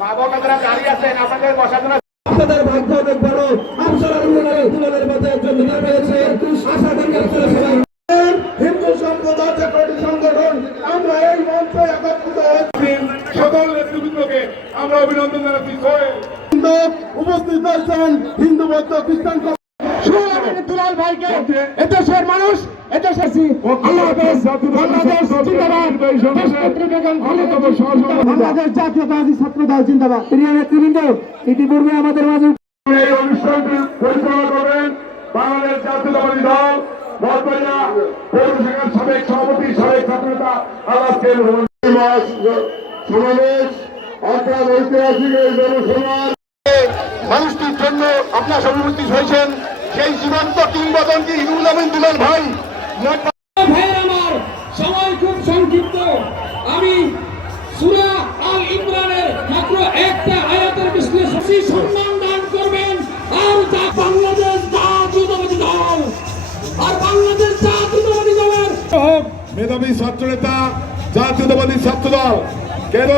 বাবা দাঁড়িয়ে আছেন আপনাদের বসার জন্য আপনাদের ভাগ্য অনেক বড়। আপনারা উন্নয়নের মধ্যে একজন লিডার রয়েছে। আশা করি আপনারা সবাই হিন্দু সম্প্রদায় যে কয়েকটি সংগঠন আমরা এই মঞ্চে একত্রিত হয়েছি সকল নেতৃবৃন্দকে আমরা অভিনন্দন জানাচ্ছি। উপস্থিত হয়েছেন হিন্দু বৌদ্ধ খ্রিস্টান দুলাল ভাইকে এদেশের মানুষ এদেশের আল্লাহ হাফেজ। বাংলাদেশ জিন্দাবাদ। বাংলাদেশ জাতীয়তাবাদী ছাত্র দল জিন্দাবাদ। প্রিয় নেতৃবৃন্দ, ইতিপূর্বে আমাদের মাঝে এই অনুষ্ঠানটি পরিচালনা করবেন বাংলাদেশ জাতীয়তাবাদী দল বরবাড়িয়া পৌর শাখার সাবেক সভাপতি সাবেক ছাত্রনেতা আলাসকের সমাবেশ অর্থাৎ ঐতিহাসিক এই জনসমাজ মানুষটির জন্য আপনার উপস্থিত হয়েছেন সেই জীবন্ত কিংবদন্তি হিরুল আমিন দুলাল ভাই। ভাই আমার সময় খুব সংক্ষিপ্ত। আমি সূরা আল ইমরানের মাত্র একটা আয়াতের বিশ্লেষণ সম্মান দান করবেন। আর যা বাংলাদেশ জাতীয়তাবাদী দল আর বাংলাদেশ জাতীয়তাবাদী দলের মেধাবী ছাত্র নেতা জাতীয়তাবাদী ছাত্র দল কেন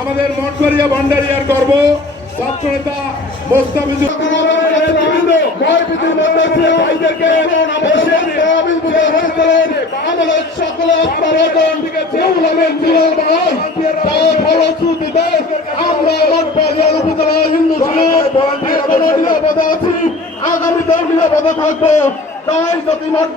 আমাদের মঠবাড়িয়া ভান্ডারিয়ার গর্ব ছাত্র নেতা মোস্তাফিজুর আগামী দল নিরাপদে থাকবো। তাই যদি মঠ